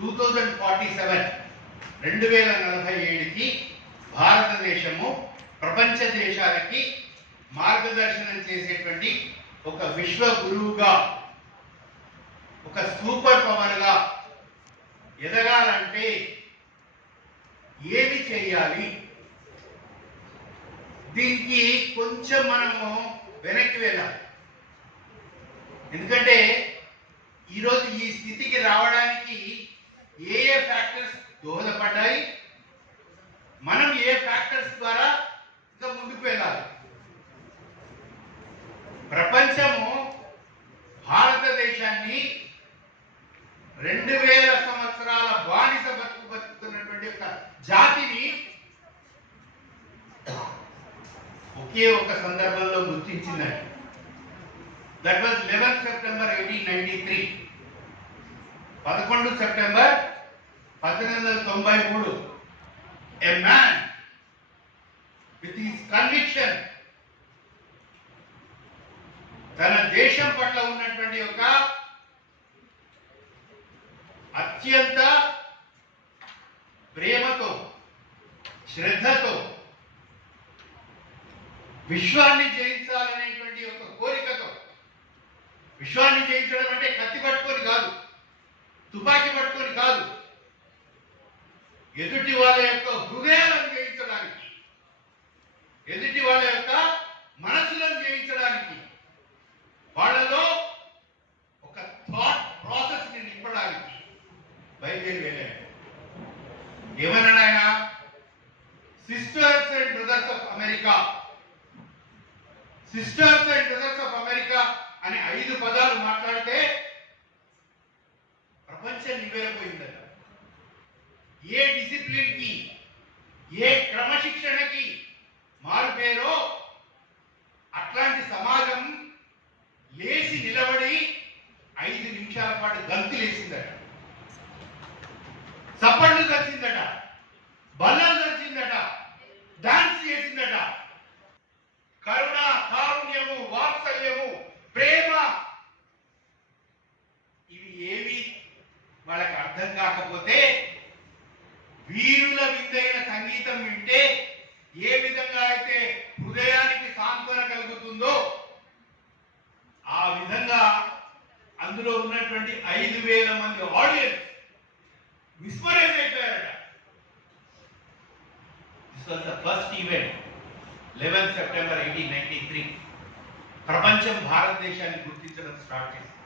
2047 2047కి భారతదేశము ప్రపంచ దేశాలకి మార్గదర్శనం చేసేటువంటి ఒక విశ్వ గురువుగా, ఒక సూపర్ పవర్గా ఎదగాలంటే ఏమి చేయాలి? దీనికి కొంచెం మనము వెనక్కి వెళ్ళాలి. ఎందుకంటే ఈరోజు ఈ స్థితికి రావడానికి ఏ ఫ్యాక్టర్స్ దోహదపడ్డాయి, మనం ఏ ఫ్యాక్టర్స్ ద్వారా ఇంకా ముందుకు వెళ్ళాలి. ప్రపంచము భారతదేశాన్ని 2000 సంవత్సరాల బానిస బతుకుతున్నటువంటి ఒక జాతిని ఒకే ఒక సందర్భంలో గుర్తించిందండి. That was 11 September 1893. 11 September 1893. A man with his conviction, తన దేశం పట్ల ఉన్నటువంటి ఒక అత్యంత ప్రేమతో, శ్రద్ధతో విశ్వాన్ని జయించాలనేటువంటి ఒక కోరికతో, విశ్వాన్ని జయించడం అంటే కత్తి పట్టుకొని కాదు, తుపాకీ పట్టుకొని కాదు, ఎదుటి వాళ్ళ యొక్క హృదయాలను జయించడానికి, ఎదుటి వాళ్ళ యొక్క మనసులను జయించడానికి, వాళ్ళలో ఒక థాట్ ప్రాసెస్ ని నింపడానికి బయలుదేరి వెళ్ళాడు. ఏమన్నాడు ఆయన? Sisters and brothers of America, sisters and brothers of America అనే 5 పదాలు మాట్లాడితే ప్రపంచం నివేరపోయిందట. ఏ డిసిప్లిన్ కి, ఏ క్రమశిక్షణకి మారుపేరో అట్లాంటి సమాజం లేచి నిలబడి 5 నిమిషాల పాటు గంతులేసిందట, చప్పట్లు తెచ్చిందట, బల్లలు తెచ్చిందట, డాన్స్ చేసిందట. కరుణ, కారుణ్యము, వాత్సల్యము, ప్రేమ ఇవి ఏవి వాళ్ళకి అర్థం కాకపోతే వీరుల విందైన సంగీతం వింటే ఏ విధంగా అయితే హృదయానికి సాంత్వన కలుగుతుందో ఆ విధంగా అందులో ఉన్నటువంటి 5000 మంది ఆడియన్స్ మిస్మరైజ్ అయిపోయారట. This was the first event 11 September 1893. ప్రపంచం భారతదేశాన్ని గుర్తించడం స్టార్ట్ చేసింది.